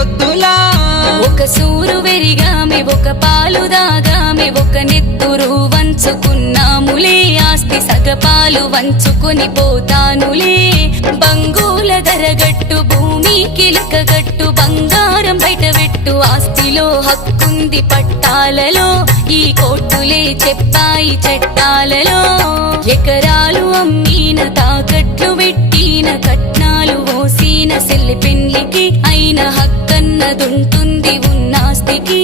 పొద్దులా ఒక సూరు వెరిగామె ఒక పాలు దాగామె ఒక నెత్తురు వంచుకున్నాములే ఆస్తి సగపాలు వంచుకొని పోతానులే బంగుల ధరగట్టు భూమి కిలకగట్టు బంగారం బయట పెట్టు ఆస్తిలో హక్కుంది పట్టాలలో ఈ కోర్టులే చెప్పాయి చట్టాలలో ఎకరాలు అమ్మీన తాకట్లు పెట్టిన కట్నాలు ఓసిన సెల్లి పెళ్లికి అయిన హక్కన్నదుంటుంది ఉన్నాస్తికి